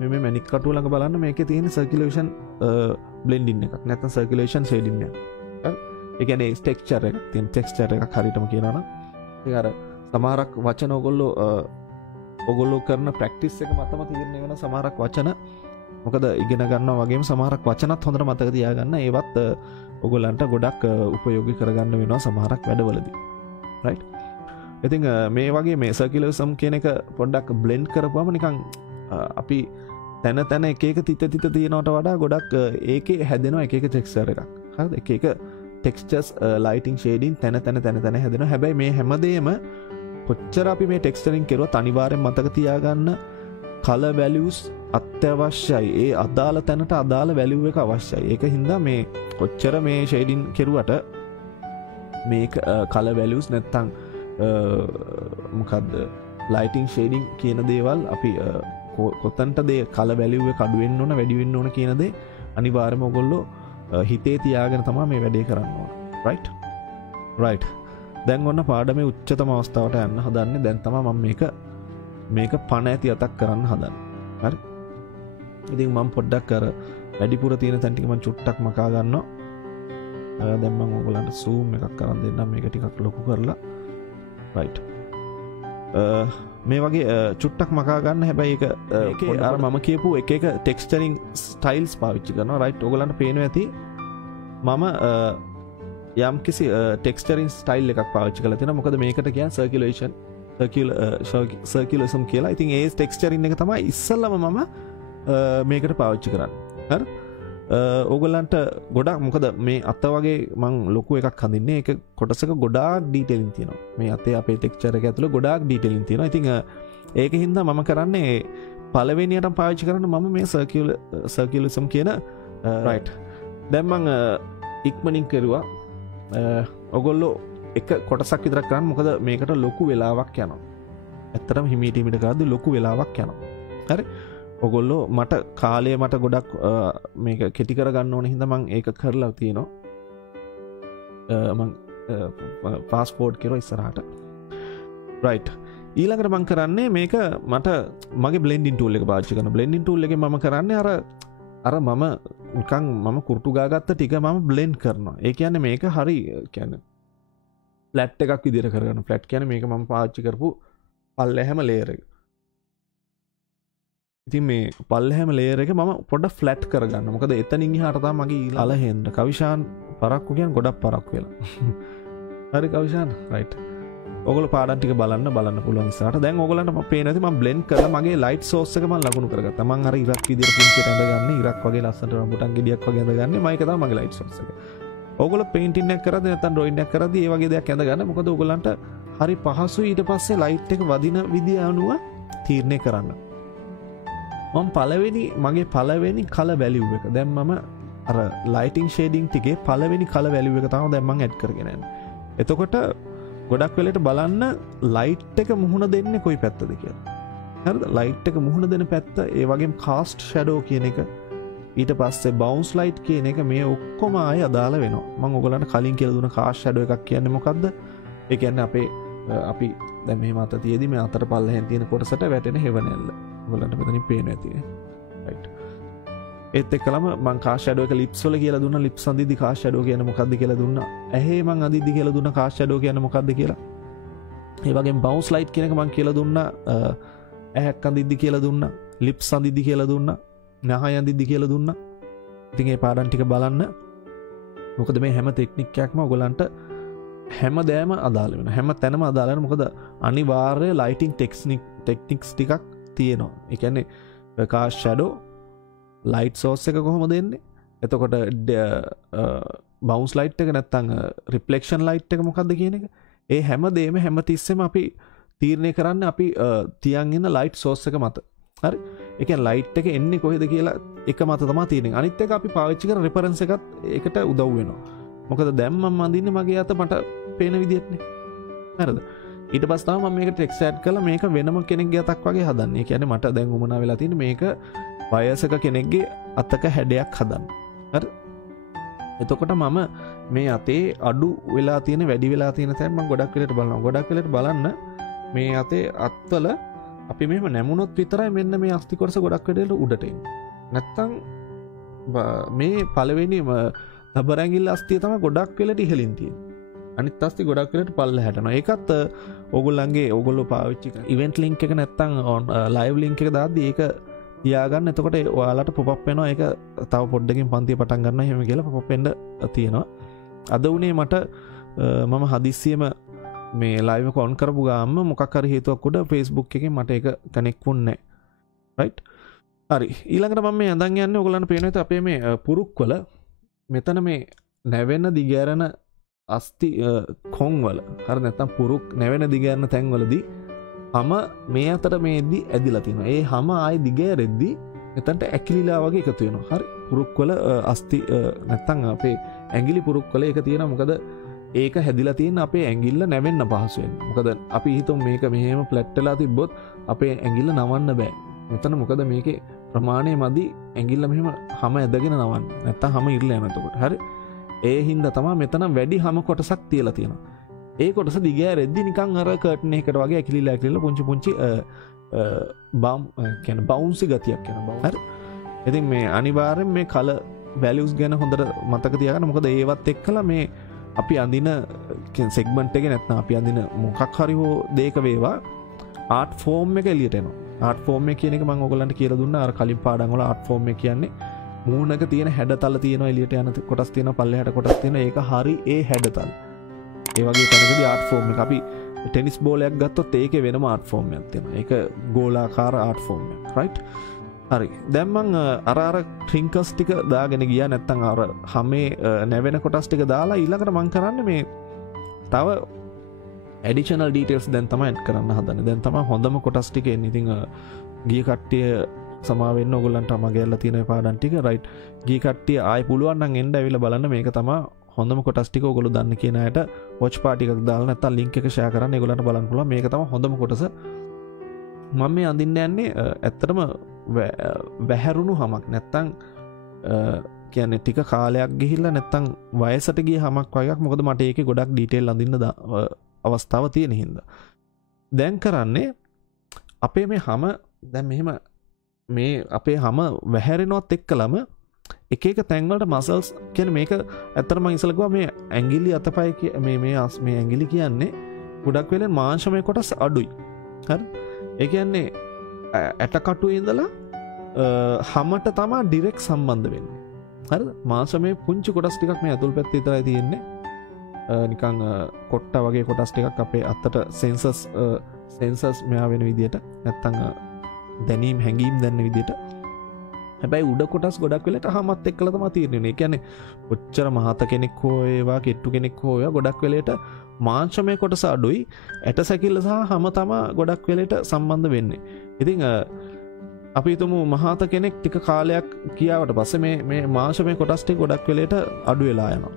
මේ මැනික් කටුව ළඟ බලන්න මේකේ තියෙන සර්කියුලේෂන් බ්ලෙන්ඩින් එකක් නැත්නම් සර්කියුලේෂන් ෂේඩින් එකක්. හරි? ඒ කියන්නේ ටෙක්ස්චර් එකක් තියෙන ටෙක්ස්චර් එකක් හරියටම කියනවා නම් ඉතින් අර සමහරක් වචන ඔයගොල්ලෝ කරන ප්‍රැක්ටිස් එක මතම තීරණය වෙන සමහරක් වචන මොකද ඉගෙන ගන්නවා වගේම සමහරක් වචනත් හොඳට මතක තියාගන්න. ඒවත් ඔයගොල්ලන්ට ගොඩක් උපයෝගී කරගන්න වෙනවා සමහරක් වැඩවලදී. රයිට්? ඉතින් මේ වගේ මේ සර්කියුලරිසම් කියන එක පොඩ්ඩක් බ්ලෙන්ඩ් කරපුවම නිකන් අපි තැන එක තිත තියෙනවට වඩා ගොඩක් ඒකේ හැදෙනවා එක ටෙක්ස්චර් එකක්. හරිද? එක ටෙක්ස්චර්ස් ලයිටින් ෂේඩින් තැන හැදෙනවා. හැබැයි මේ හැමදේම කොච්චර අපි මේ ටෙක්ස්චරින් කරුවත් අනිවාර්යෙන් මතක තියාගන්න කලර් වැලියුස් අත්‍යවශ්‍යයි. ඒ අදාළ තැනට අදාළ වැලියු එක අවශ්‍යයි. ඒක හින්දා මේ කොච්චර මේ ෂේඩින් කෙරුවට මේක කලර් වැලියුස් නැත්තම් මොකද්ද ලයිටින් ෂේඩින් කියන දේවල් අපි කොතනට දේ කලර් වැලියු එක අඩු වෙන්න ඕන වැඩි වෙන්න ඕන කියන දේ අනිවාර්යයෙන්ම ඔයගොල්ලෝ හිතේ තියාගෙන තමයි මේ වැඩේ කරන්න ඕන. රයිට්. දැන් ඔන්න පාඩමේ උච්චතම අවස්ථාවට යන්න හදන්නේ. දැන් තමයි මම මේක පණ ඇති අතක් කරන්න හදන්නේ. හරි? ඉතින් මම පොඩ්ඩක් අර වැඩිපුර තියෙන තැන් ටික මම චුට්ටක් මකා ගන්නවා. දැන් මම ඔයගොල්ලන්ට zoom එකක් කරන් දෙන්නම් මේක ටිකක් ලොකු කරලා. රයිට්. මේ වගේ චුට්ටක් මකා ගන්න. හැබැයි ඒකේ අර මම කියපු එක ටෙක්ස්චරින් ස්ටයිල්ස් පාවිච්චි කරනවා. රයිට්? ඔයගොල්ලන්ට පේනවා ඇති මම යම් කිසි ටෙක්ස්චරින් ස්ටයිල් එකක් පාවිච්චි කරලා තියෙනවා. මොකද මේකට කියන්නේ සර්කියුලරිසම් කියලා. ඉතින් ඒ ටෙක්ස්චරින් එක තමයි ඉස්සල්ලාම මම මේකට පාවිච්චි කරන්නේ. හරි? ඕගොල්ලන්ට ගොඩක් මොකද මේ අත වගේ මං ලොකු එකක් හඳින්නේ. ඒක කොටසක ගොඩාක් ඩීටේලින් තියෙනවා. මේ අතේ අපේ ටෙක්ස්චර් එක ඇතුළේ ගොඩාක් ඩීටේලින් තියෙනවා. ඉතින් ඒක හින්දා මම කරන්නේ පළවෙනියටම පාවිච්චි කරන්නේ මම මේ සර්කියුලරිසම් කියන රයිට්. දැන් මං ඉක්මනින් කරුවා. ඔගොල්ලෝ එක කොටසක් විතර කරන්න. මොකද මේකට ලොකු වෙලාවක් යනවා. ඇත්තටම හිමීට කරද්දී ලොකු වෙලාවක් යනවා. හරි? ඔගොල්ලෝ මට කාලය මට ගොඩක් මේක කෙටි කරගන්න ඕන හින්දා මම ඒක කරලා තියෙනවා. මම ෆාස්ට් ෆෝවර්ඩ් කරලා ඉස්සරහට. රයිට්. ඊළඟට මම කරන්නේ මේක මට මගේ බ්ලෙන්ඩින් ටූල් එක පාවිච්චි කරනවා. බ්ලෙන්ඩින් ටූල් එකෙන් මම කරන්නේ අර මම නිකන් මම කුරුටු ගාගත්ත ටික මම බ්ලෙන්ඩ් කරනවා. ඒ කියන්නේ මේක හරි කියන්නේ ෆ්ලැට් එකක් විදිහට කරගන්න. ෆ්ලැට් කියන්නේ මේක මම පාවිච්චි කරපු පල්ලෙහැම ලේයර් එක. ඉතින් මේ පල්ලෙහැම ලේයර් එක මම පොඩ්ඩක් ෆ්ලැට් කරගන්න. මොකද එතනින් එහාට තමයි මගේ ඊළඟ අලහෙන්න. කවිෂාන් පරක්කු කියන්නේ ගොඩක් පරක්කු වෙලා. හරි කවිෂාන් රයිට්. ඔයගොල්ලෝ පාඩම් ටික බලන්න පුළුවන් ඉස්සරහට. දැන් ඔයගොල්ලන්ට මම පේන ඇති මම බ්ලෙන්ඩ් කරලා මගේ ලයිට් සෝස් එක මම ලකුණු කරගත්තා. මම අර ඉරක් විදියට පුංචියට ඇඳගන්නේ ඉරක් වගේ ලස්සනට රඹුටන් ගෙඩියක් වගේ ඇඳගන්නේ. මම ඒක තමයි මගේ ලයිට් සෝස් එක. ඔයගොල්ලෝ පේන්ටින් එකක් කරද්දී නැත්නම් ඩ්‍රොයින් එකක් කරද්දී ඒ වගේ දෙයක් ඇඳගන්න. මොකද ඔයගොල්ලන්ට හරි පහසුයි ඊට පස්සේ ලයිට් එක වදින විදිය අනුව තීරණය කරන්න. මම මගේ පළවෙනි කලර් වැලියු එක දැන් මම අර ලයිටිං ෂේඩිං ටිකේ පළවෙනි කලර් වැලියු එක තමයි දැන් මම ඇඩ් කරගෙන යන්නේ. එතකොට ගොඩක් වෙලට බලන්න ලයිට් එක මුහුණ දෙන්නේ කොයි පැත්තද කියලා. හරිද? ලයිට් එක මුහුණ දෙන පැත්ත, ඒ වගේම කාස්ට් ෂැඩෝ කියන එක, ඊට පස්සේ බවුන්ස් ලයිට් කියන එක මේ ඔක්කොම ආයේ අදාළ වෙනවා. මම ඔයගලන්ට කලින් කියලා දුන්න කාස්ට් ෂැඩෝ එකක් කියන්නේ මොකද්ද? ඒ කියන්නේ අපි දැන් මෙහෙම අත තියේදී මේ අතට පල්ලෙහෙන් තියෙන කොටසට වැටෙන හෙවණැල්ල. ඔයගලන්ට මෙතනින් පේනවා ඇති. රයිට්. ඒත් එක්කලම මම කාස්ට් ෂැඩෝ එක ලිප්ස් වල කියලා දුන්නා. ලිප්ස් අඳිද්දි කාස්ට් ෂැඩෝ කියන්නේ මොකද්ද කියලා දුන්නා. ඇහි මම අඳිද්දි කියලා දුන්නා කාස්ට් ෂැඩෝ කියන්නේ මොකද්ද කියලා. ඒ වගේම බවුන්ස් ලයිට් කියන එක මම කියලා දුන්නා. ඇහැක් අඳිද්දි කියලා දුන්නා. ලිප්ස් අඳිද්දි කියලා දුන්නා. නහය අඳිද්දි කියලා දුන්නා. ඉතින් මේ පාඩම් ටික බලන්න. මොකද මේ හැම ටෙක්නික් එකක්ම ඔයගලන්ට හැමදෑම අදාළ වෙනවා. හැම තැනම අදාළ වෙනවා. මොකද අනිවාර්ය ලයිටිං ටෙක්නික්ස් ටිකක් තියෙනවා. ඒ කියන්නේ කාස්ට් ෂැඩෝ ලයිට් සෝස් එක කොහොමද දෙන්නේ? එතකොට බවුන්ස් ලයිට් එක නැත්තම් රිෆ්ලෙක්ෂන් ලයිට් එක මොකක්ද කියන එක. ඒ හැමදේම හැමතිස්සෙම අපි තීරණය කරන්න අපි තියන් ඉන්න ලයිට් සෝස් එක මත. හරි? ඒ කියන්නේ ලයිට් එක එන්නේ කොහෙද කියලා එක මත තමයි තියෙන්නේ. අනිත් එක අපි පාවිච්චි කරන රෙෆරන්ස් එකත් ඒකට උදව් වෙනවා. මොකද දැන් මම අඳින්නේ මගේ අත මට පේන විදිහටනේ. හරිද? ඊට පස්සේ තමයි මම මේකට ටෙක්ස්ට් ඇඩ් කරලා මේක වෙනම කෙනෙක්ගේ අතක් වගේ හදන්නේ. ඒ කියන්නේ මට දැන් උමනා වෙලා තියෙන්නේ මේක වයසක කෙනෙක්ගේ අතක හැඩයක් හදන්න. හරි? එතකොට මම මේ අතේ අඩු වෙලා තියෙන වැඩි වෙලා තියෙන තැන් මම ගොඩක් වෙලට බලනවා. ගොඩක් වෙලට බලන්න මේ අතේ අත්වල අපි මෙහෙම නැමුණොත් විතරයි මෙන්න මේ අස්ති කොටස ගොඩක් වෙලට උඩට එන්නේ. නැත්තම් මේ පළවෙනි රබර් ඇඟිල්ල අස්තිය තමයි ගොඩක් වෙලට ඉහළින් තියෙන්නේ. අනිත් අස්ති ගොඩක් වෙලට පල්ලෙහාට යනවා. ඒකත් ඕගොල්ලෝ පාවිච්චි කරන ඉවෙන්ට් ලින්ක් එක නැත්තම් ලයිව් ලින්ක් එක දාද්දි ඒක තියාගන්න. එතකොට ඔයාලට පොප් වෙනවා. ඒක තව පොඩ්ඩකින් පන්තිය පටන් ගන්නවා එහෙම කියලා පොප් වෙන්න තියෙනවා. අද උනේ මට මම හදිස්සියෙම මේ ලයිව් එක ඔන් කරපු ගාම මොකක් හරි හේතුවක් උඩ Facebook එකෙන් මට ඒක කනෙක්ට් වුන්නේ නැහැ. රයිට්? හරි. ඊළඟට මම මේ අඳන් යන්නේ ඔයගොල්ලන්ට පේනවා ඇති අපේ මේ පුරුක්වල මෙතන මේ නැවෙන දිගෑරෙන අස්ති කොන් වල හරි නැත්තම් පුරුක් නැවෙන දිගෑරෙන තැන් වලදී හැම මේ අතට මේදී ඇදිලා තියෙනවා. ඒ හැම ආයි දිගෑරෙද්දී එතනට ඇකිලිලා වගේ එකතු වෙනවා. හරි? පුරුක්වල අස්ති නැත්තම් අපේ ඇඟිලි පුරුක්වල ඒක තියෙනවා. මොකද ඒක හැදිලා තියෙන අපේ ඇඟිල්ල නැවෙන්න පහසු වෙන්න. මොකද අපි හිතමු මේක මෙහෙම ෆ්ලැට් වෙලා තිබ්බොත් අපේ ඇඟිල්ල නවන්න බෑ. මෙතන මොකද මේකේ ප්‍රමාණය මදි ඇඟිල්ල මෙහෙම හැම ඇදගෙන නවන්න. නැත්තම් හැම ඉරලා යනවා එතකොට. හරි? ඒ හින්දා තමයි මෙතන වැඩි හැම කොටසක් තියලා තියෙනවා. ඒ කොටස දිගෑරෙද්දි නිකන් අර කර්ටන් එකකට වගේ ඇකිලිලා පුංචි කියන්නේ බවුන්සි ගතියක් එනවා. හරි? ඉතින් මේ අනිවාර්යෙන් මේ කලර් වැලියුස් ගැන හොඳට මතක තියාගන්න. මොකද ඒවත් එක්කලා මේ අපි අඳින සෙග්මන්ට් එකේ නැත්නම් අපි අඳින මොකක් හරි හෝ දෙයක වේවා ආර්ට් ෆෝම් එක එළියට එනවා. ආර්ට් ෆෝම් එක කියන එක මම ඔයගලන්ට කියලා දුන්නා අර කලින් පාඩම් වල. ආර්ට් ෆෝම් එක කියන්නේ මූණක තියෙන හැඩතල තියෙනවා, එළියට යන කොටස් තියෙනවා, පල්ලෙහාට කොටස් තියෙනවා. ඒක හරි ඒ හැඩතල. ඒ වගේ තැනකදී ආර්ට් ෆෝම් එක අපි ටෙනිස් බෝලයක් ගත්තොත් ඒකේ වෙනම ආර්ට් ෆෝම් එකක් තියෙනවා. ඒක ගෝලාකාර ආර්ට් ෆෝම් එක. රයිට්? හරි. දැන් මම අර ට්‍රින්කල්ස් ටික දාගෙන ගියා. නැත්තම් අර හැමේ නැවෙන කොටස් ටික දාලා ඊළඟට මම කරන්නේ මේ තව ඇඩිෂනල් ඩීටේල්ස් දැන් තමයි ඇඩ් කරන්න හදන්නේ. දැන් තමයි හොඳම කොටස් ටික එන්නේ. ඉතින් ගිය කට්ටිය සමා වෙන්න ඕගොල්ලන්ට මගේ ඇල්ල තියෙන පාඩම් ටික. රයිට්? ගිය කට්ටිය ආයි පුළුවන් නම් එන්න ඇවිල්ලා බලන්න. මේක තමයි හොඳම කොටස් ටික. ඕගොල්ලෝ දන්න කියන අයට වොච් පාටි එකක් දාලා නැත්තම් ලින්ක් එක ෂෙයා කරන්න ඒගොල්ලන්ට බලන්න පුළුවන්. මේක තමයි හොඳම කොටස. මම මේ අඳින්න යන්නේ ඇත්තටම වැහැරුණු හමක් නැත්තම් කියන්නේ ටික කාලයක් ගිහිල්ලා නැත්තම් වයසට ගිය හමක් වගේක්. මොකද මට ඒකේ ගොඩක් ඩීටේල් අඳින්න අවස්ථාව තියෙන හින්දා. දැන් කරන්නේ අපේ මේ හැම දැන් මෙහෙම මේ අපේ හැම වැහැරෙනවත් එක්කලම එක එක තැන්වලට මසල්ස් කියන්නේ මේක ඇත්තටම මම ඉස්සෙල්ලා කිව්වා මේ ඇඟිලි අතපය මේ ඇඟිලි කියන්නේ ගොඩක් වෙලෙන් මාංශමය කොටස් අඩුයි. හරි? ඒ කියන්නේ ඇටකටුවේ ඉඳලා හැමට තමයි ඩිරෙක්ට් සම්බන්ධ වෙන්නේ. හරිද? මාංශමය පුංචි කොටස් ටිකක් මේ ඇතුල් පැත්තේ විතරයි තියෙන්නේ. නිකන් කොට්ට වගේ කොටස් ටිකක් අපේ අතට සෙන්සර්ස් මෙයා වෙන විදියට නැත්තම් දැනීම් හැඟීම් දැනෙන විදියට. හැබැයි උඩ කොටස් ගොඩක් වෙලට හැමත් එක්කලා තමයි තියෙන්නේ. ඒ කියන්නේ ඔච්චර මහත කෙනෙක් හෝ ඒවා කෙට්ටු කෙනෙක් හෝ ඒවා ගොඩක් වෙලට මාංශමය කොටස අඩුයි. ඇට සැකිල්ල සහ හැම තමයි ගොඩක් වෙලට සම්බන්ධ වෙන්නේ. ඉතින් අපි හිතමු මහත කෙනෙක් ටික කාලයක් කියාවට පස්සේ මේ මාංශමය කොටස් ටික ගොඩක් වෙලට අඩු වෙලා යනවා.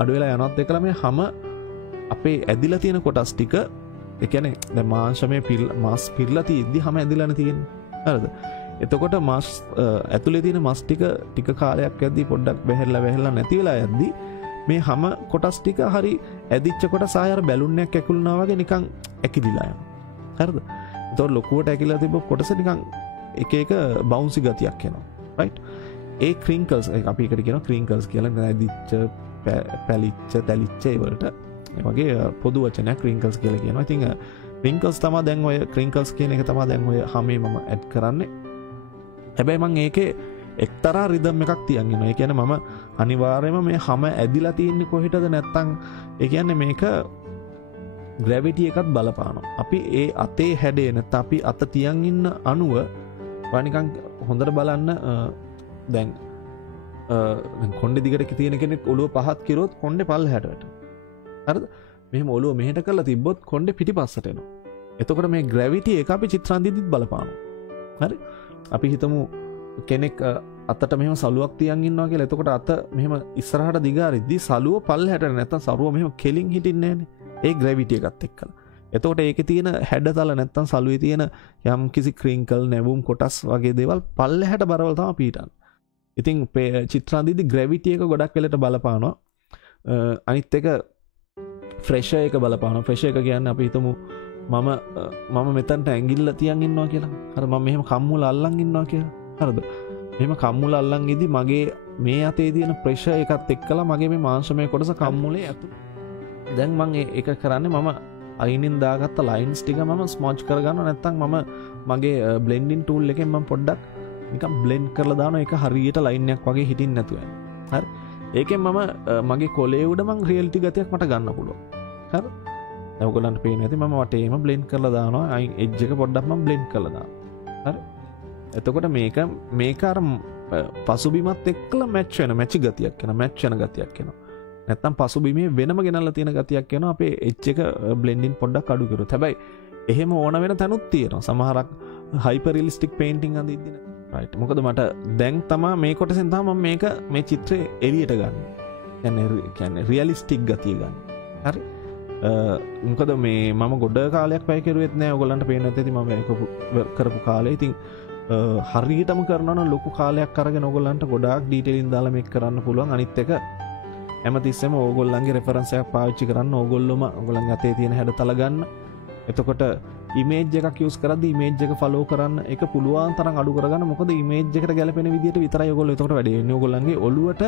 අඩු වෙලා යනවත් එක්කලා මේ හැම අපේ ඇදිලා තියෙන කොටස් ටික ඒ කියන්නේ දැන් මාංශමය මාස් පිරලා තියෙද්දි හැම ඇදිලානේ තියෙන්නේ. හරිද? එතකොට මාස් ඇතුලේ තියෙන මස් ටික කාලයක් යද්දී පොඩ්ඩක් බැහැරලා නැති වෙලා යද්දී මේ හැම කොටස් ටික හරි ඇදිච්ච කොටස ආය අර බැලුන් එකක් ඇකුලනවා වගේ නිකන් ඇකිලිලා යනවා. හරිද? එතකොට ලොකුවට ඇකිලිලා තිබ්බ කොටස නිකන් එක එක බවුන්සි ගතියක් එනවා. රයිට්? ඒ ක්‍රින්කල්ස් අපි එකට කියනවා ක්‍රින්කල්ස් කියලා. ඇදිච්ච පැලිච්ච තැලිච්ච ඒ වලට ඒ වගේ පොදු වචනයක් ක්‍රින්කල්ස් කියලා කියනවා. ඉතින් ක්‍රින්කල්ස් තමයි දැන් ඔය ක්‍රින්කල්ස් කියන එක තමයි දැන් ඔය හැමේ මම ඇඩ් කරන්නේ. හැබැයි මම ඒකේ එක්තරා රිදම් එකක් තියන් ඉන්නවා. ඒ කියන්නේ මම අනිවාර්යයෙන්ම මේ හැම ඇදිලා තියෙන්නේ කොහෙටද නැත්තම් ඒ කියන්නේ මේක ග්‍රැවිටි එකත් බලපානවා. අපි ඒ අතේ හැඩේ නැත්නම් අපි අත තියන් ඉන්න අණුව වනිකන් හොඳට බලන්න දැන් කොණ්ඩේ දිගට තියෙන කෙනෙක් ඔළුව පහත් කිරුවොත් කොණ්ඩේ පල්ලෙහාට වැටෙනවා. හරිද? මෙහෙම ඔළුව මෙහෙට කරලා තිබ්බොත් කොණ්ඩේ පිටිපස්සට එනවා. එතකොට මේ ග්‍රැවිටි එක අපි චිත්‍රාන්දිදිත් බලපානවා. හරි? අපි හිතමු කෙනෙක් අතට මෙහෙම සලුවක් තියන් ඉන්නවා කියලා. එතකොට අත මෙහෙම ඉස්සරහට දිගාරිද්දි සලුව පල්ලෙහාට නැත්තම් සරුව මෙහෙම කෙලින් හිටින්නේ නැහනේ. ඒ ග්‍රැවිටි එකත් එක්කලා. එතකොට ඒකේ තියෙන හැඩතල නැත්තම් සලුවේ තියෙන යම් කිසි ක්‍රින්කල් නැවුම් කොටස් වගේ දේවල් පල්ලෙහාට බරවල තමයි පීඩන්නේ. ඉතින් චිත්‍රාන්දිදි ග්‍රැවිටි එක ගොඩක් වෙලට බලපානවා. අනිත් එක ප්‍රෙෂර් එක බලපානවා. ප්‍රෙෂර් එක කියන්නේ අපි හිතමු මම මෙතනට ඇඟිල්ල තියන් ඉන්නවා කියලා. හරි මම මෙහෙම කම්මුල අල්ලන් ඉන්නවා කියලා. හරිද? මෙහෙම කම්මුල අල්ලන් ඉදි මගේ මේ අතේ තියෙන ප්‍රෙෂර් එකත් එක්කලා මගේ මේ මාංශමය කොටස කම්මුලේ ඇතුළේ. දැන් මම ඒක කරන්නේ මම අයිනින් දාගත්ත ලයින්ස් ටික මම ස්මොච් කරගන්නවා. නැත්නම් මම මගේ බ්ලෙන්ඩින් ටූල් එකෙන් මම පොඩ්ඩක් නිකන් බ්ලෙන්ඩ් කරලා දානවා. ඒක හරියට ලයින් එකක් වගේ හිටින්න නැතුව. හරි? ඒකෙන් මම මගේ කොලේ උඩ මම රියැලිටි ගතියක් මට ගන්න පුළුවන්. හරි? දැන් ඔයගොල්ලන්ට පේන්නේ නැති මම වටේම බ්ලෙන්ඩ් කරලා දානවා. අයින් එජ් එක පොඩ්ඩක් මම බ්ලෙන්ඩ් කරලා දානවා. හරි? එතකොට මේක අර පසුබිමත් එක්කලා මැච් වෙන ගතියක් එනවා. මැච් වෙන ගතියක් එනවා. නැත්තම් පසුබිමේ වෙනම ගෙනල්ලා තියෙන ගතියක් එනවා. අපේ එජ් එක බ්ලෙන්ඩින් පොඩ්ඩක් අඩු කරුවොත්. හැබැයි එහෙම ඕන වෙන තැනුත් තියෙනවා. සමහරක් හයිපර් රියලිස්ටික් පේන්ටිං අඳිද්දී නේ. රයිට්. මොකද මට දැන් තමයි මේ කොටසෙන් තමයි මම මේ චිත්‍රය එළියට ගන්න. කියන්නේ රියලිස්ටික් ගතිය ගන්න. හරි? මොකද මේ මම ගොඩ කාලයක් වැය කෙරුවෙත් නෑ. ඔයගොල්ලන්ට පේන්නත් ඇති මම කරපු කාලේ. ඉතින් හරියටම කරනවා නම් ලොකු කාලයක් අරගෙන ඔයගොල්ලන්ට ගොඩාක් ඩීටේලින් දාලා මේක කරන්න පුළුවන්. අනිත් එක හැමතිස්සෙම ඕගොල්ලන්ගේ රෙෆරන්ස් එකක් පාවිච්චි කරන්න. ඕගොල්ලන්ගේ අතේ තියෙන හැඩතල ගන්න. එතකොට ඉමේජ් එකක් යූස් කරද්දී ඉමේජ් එක ෆලෝ කරන්න. ඒක පුළුවන් තරම් අඩු කරගන්න. මොකද ඉමේජ් එකට ගැලපෙන විදිහට විතරයි ඔයගොල්ලෝ එතකොට වැඩේ වෙන්නේ. ඔයගොල්ලන්ගේ ඔළුවට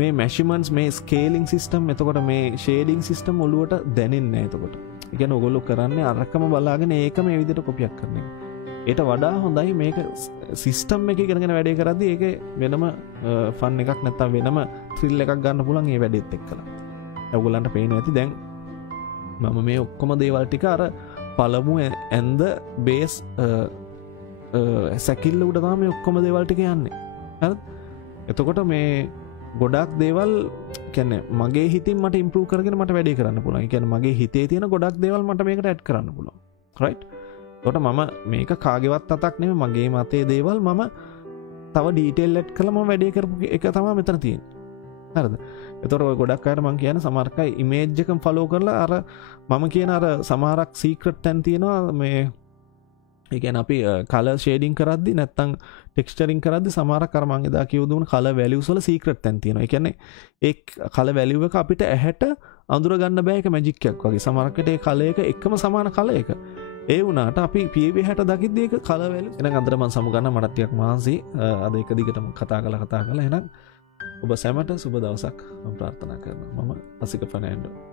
මේ මෙෂර්මන්ට්ස් මේ ස්කේලින් සිස්ටම් එතකොට මේ ෂේඩින් සිස්ටම් ඔළුවට දැනෙන්නේ නැහැ එතකොට. ඒ කියන්නේ ඔයගොල්ලෝ කරන්නේ අරකම බලාගෙන ඒකම මේ විදිහට කොපියක් කරන එක. ඊට වඩා හොඳයි මේක සිස්ටම් එකේ ඉගෙනගෙන වැඩේ කරද්දී ඒකේ වෙනම ෆන් එකක් නැත්තම් වෙනම ත්‍රිල් එකක් ගන්න පුළුවන් මේ වැඩේත් එක්කලා. ඔයගොල්ලන්ට පේනවා ඇති දැන් මම මේ ඔක්කොම දේවල් ටික අර පළමු ඇඳ බේස් සැකිල්ල උඩ තමයි මේ ඔක්කොම දේවල් ටික යන්නේ. හරිද? එතකොට මේ ගොඩක් දේවල් කියන්නේ මගේ හිතින් මට ඉම්ප්‍රූව් කරගෙන මට වැඩේ කරන්න පුළුවන්. ඒ කියන්නේ මගේ හිතේ තියෙන ගොඩක් දේවල් මට මේකට ඇඩ් කරන්න පුළුවන්. රයිට්? එතකොට මම මේක කාගේවත් අතක් නෙමෙයි මගේ මතයේ දේවල් මම තව ඩීටේල් ඇඩ් කරලා මම වැඩේ කරපු එක තමයි මෙතන තියෙන්නේ. හරිද? එතකොට ඔය ගොඩක් අයට මම කියන්නේ සමහරක් අය ඉමේජ් එකම ෆලෝ කරලා අර මම කියන අර සමහරක් සීක්‍රට් තැන් තියෙනවා මේ ඒ කියන්නේ අපි කලර් ෂේඩින් කරද්දි නැත්තම් ටෙක්ස්චරින් කරද්දි සමහරක් අර මම එදා කියව දුන්න කලර් වැලියුස් වල සීක්‍රට් තැන් තියෙනවා. ඒ කියන්නේ ඒ කලර් වැලියු එක අපිට ඇහැට අඳුර ගන්න බෑ. ඒක මැජික් එකක් වගේ. සමහරකට ඒ කලර් එක එකම සමාන කලර් එක. ඒ වුණාට අපි PAV 60 දකිද්දී ඒක කලර් වැලියු එහෙනම් අදට මම සමුගන්න මට ටිකක් මහන්සි අද එක දිගටම කතා කරලා එහෙනම් ඔබ සැමට සුබ දවසක් මම ප්‍රාර්ථනා කරනවා මම අසික ෆර්නෑන්ඩෝ